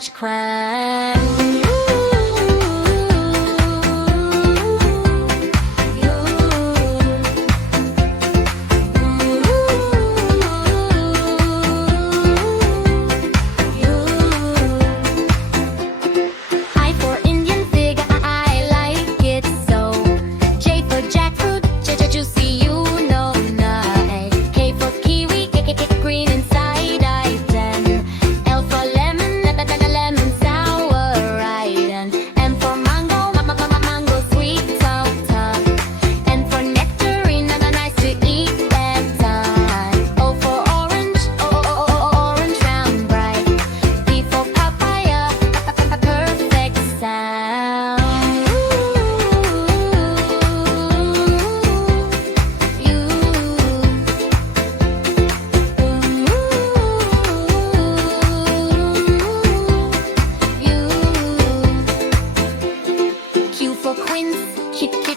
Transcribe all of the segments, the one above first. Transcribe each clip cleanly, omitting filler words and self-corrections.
crunch, crunch.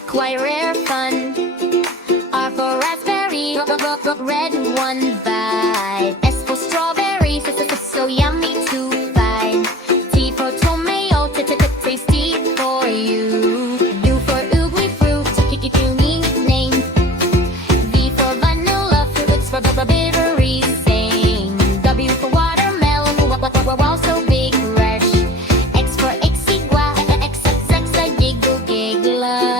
Quite rare fun. R for raspberry, red one bite. S for strawberry, so yummy to find. T for tomato, tasty for you. U for ooey fruit, unique name. V for vanilla, fruits for bittery same. W for watermelon, we're also big rush. X for exigua, X a giggle giggler.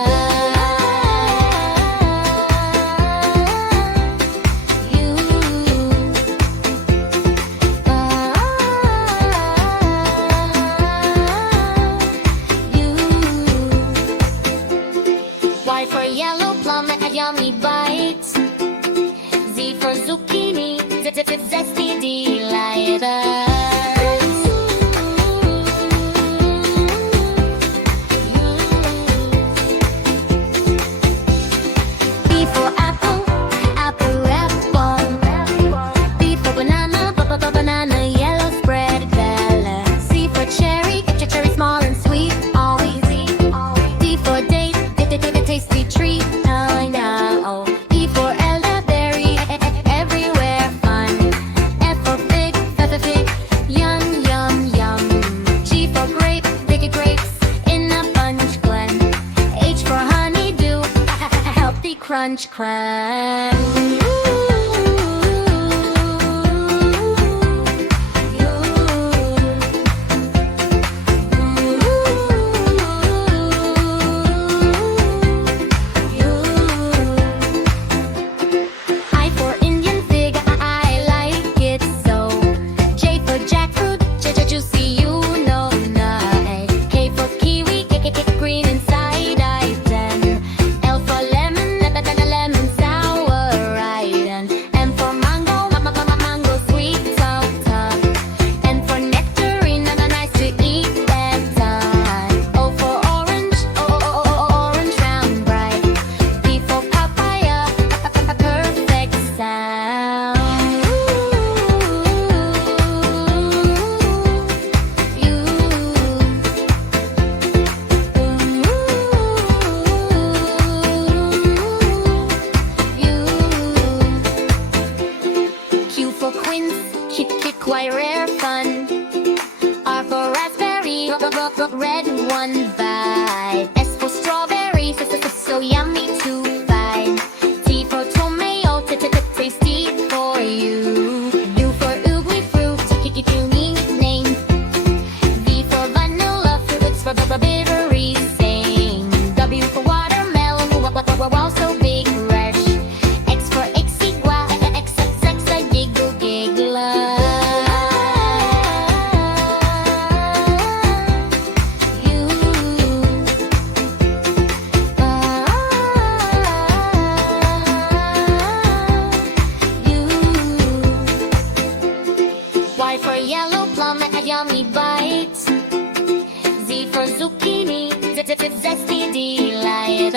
Y for yellow plum, a yummy bite. Z for zucchini, zesty delight. B for apple, apple. B for banana, banana, yellow spread bella. C for cherry, cherry small and sweet, always. D for date, tasty treat, I know. E for elderberry, everywhere fun. F for fig, yum, yum, yum. G for grape, grapes in a bunch blend. H for honeydew, healthy crunch, crunch. Quite rare fun. R for raspberry, red one bite. S for strawberry, so yummy to find. T for tomato, tasty for you. U for ooey fruit, unique name. V for vanilla, fruits for bittery same. W for watermelon, we're also big rush. X for exigua, X a giggle giggler. Y for yellow plum, a yummy bite. Z for zucchini, zesty delight.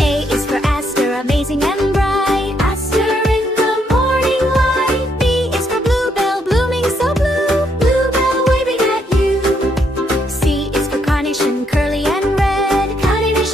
A is for Aster, amazing and bright. Aster in the morning light. B is for bluebell, blooming so blue. Bluebell waving at you. C is for carnation, curly and red. Carnation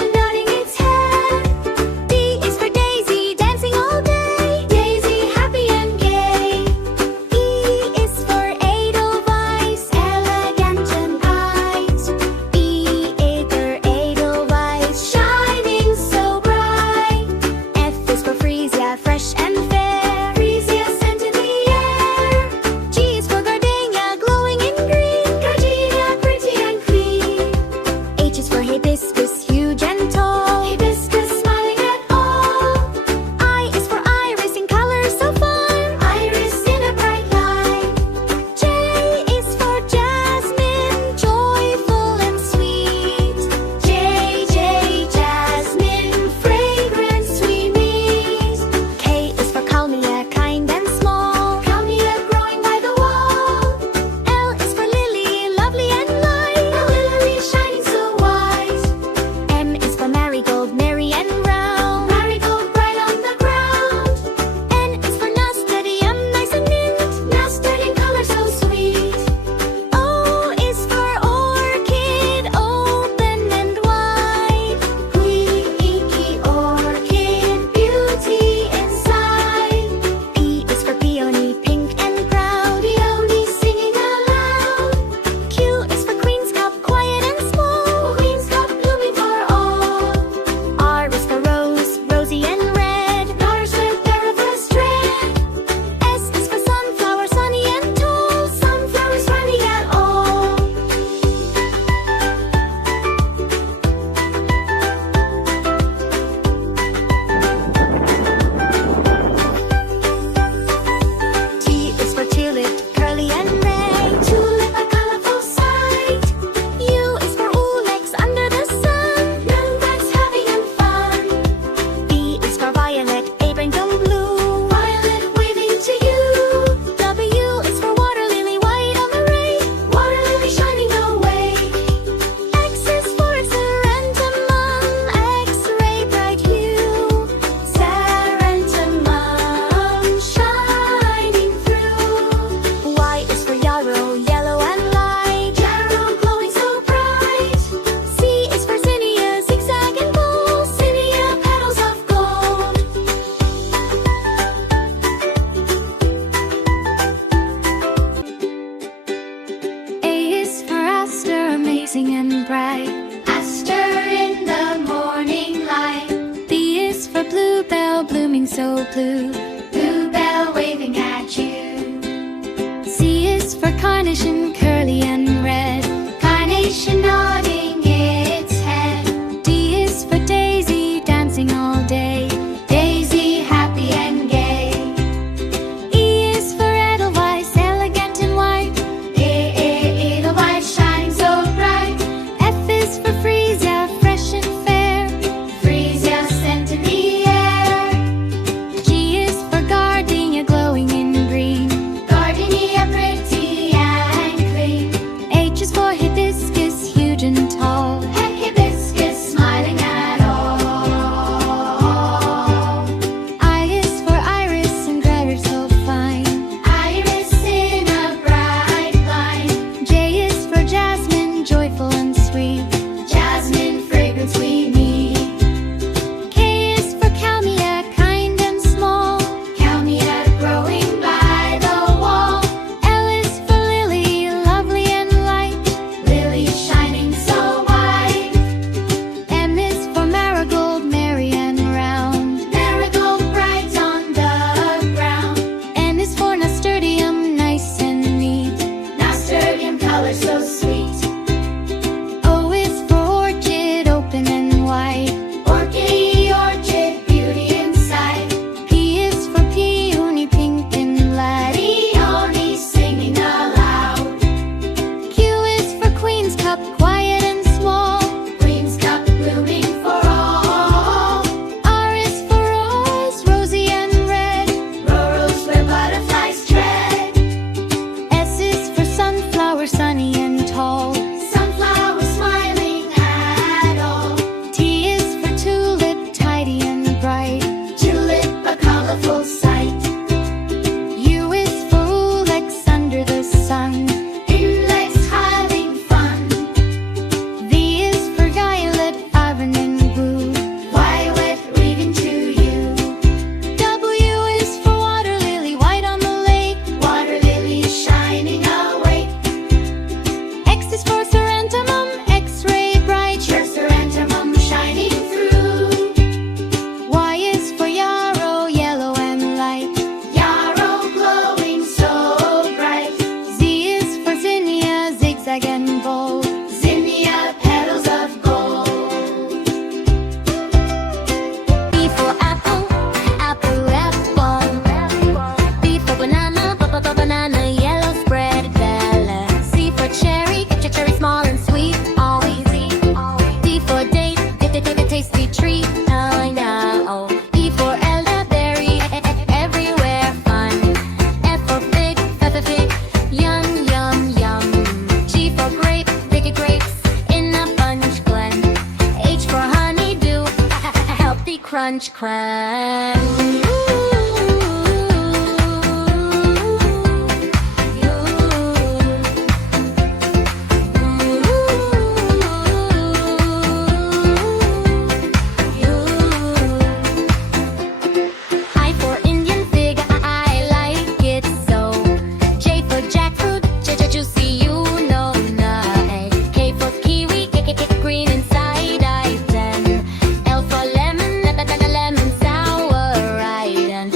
so blue. Bluebell waving at you. C is for carnation, curly and red. Carnation nodding its head. D is for daisy, dancing all day. Daisy happy and gay. E is for edelweiss, elegant and white. Edelweiss shining so bright. F is for freesia, fresh and fair. Freesia scent in the air. G is for gardenia, glowing in green. Gardenia pretty and clean. H is for hibiscus, huge and tall. Hibiscus smiling at all. I is for iris and glitter so fine. Iris in a bright line. J is for jasmine, joyful and sweet. Jasmine fragrance we need. K is for kalmia, kind and small. Kalmia growing by the wall. L is for lily, lovely and light. Lily shining so white. M is for marigold, merry and round. Marigold bright on the ground. N is for nasturtium, nice and neat. Nasturtium color so sweet. O is for orchid, open and white. Orchid, orchid, beauty inside. P is for peony, pink and black. Peony singing aloud. Q is for queen's cup, quiet and small. Queen's cup blooming for all. R is for rose, rosy and red. Rose where butterflies tread. S is for sunflower, sunny and tall. Sunflower smiling at all. T is for tulip, tidy and bright. Tulip a colorful sight. U is for ulex, under the sun. Inlex having fun. V is for violet, iron and blue. Violet reading to you. W is for water lily, white on the lake. Water lily shining awake. X is for serentumum, X-ray bright. Chrysanthemum shining through. Y is for yarrow, yellow and light. Yarrow glowing so bright. Z is for zinnia, zigzag and bold. Zinnia petals of gold. B for apple, apple, apple. B for banana, banana, yellow spread bella. C for cherry, cherry small and sweet, always. D for date, tasty treat, I know. E for elderberry, everywhere fun. F for fig, yum, yum, yum. G for grape, big grapes in a bunch blend. H for honeydew, healthy crunch crunch. I for Indian fig, I like it so. J for jackfruit, juicy, you know nut. K for kiwi, green inside, I then. L for lemon, lemon sour, right. And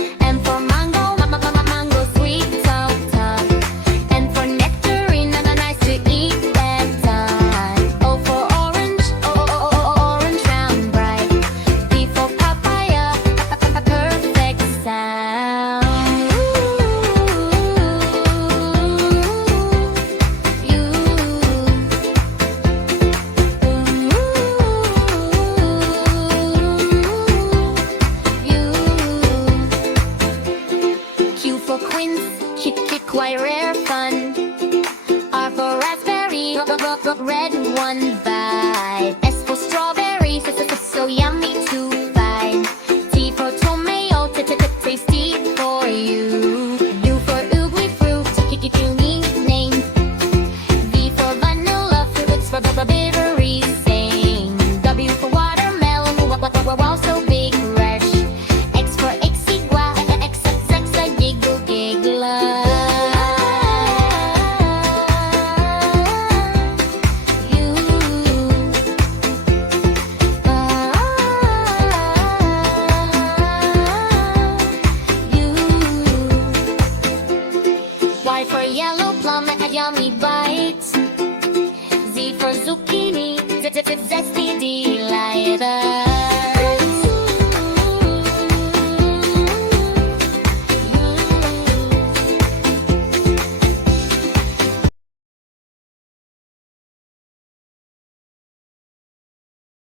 Y for yellow plum, a yummy bite. Z for zucchini.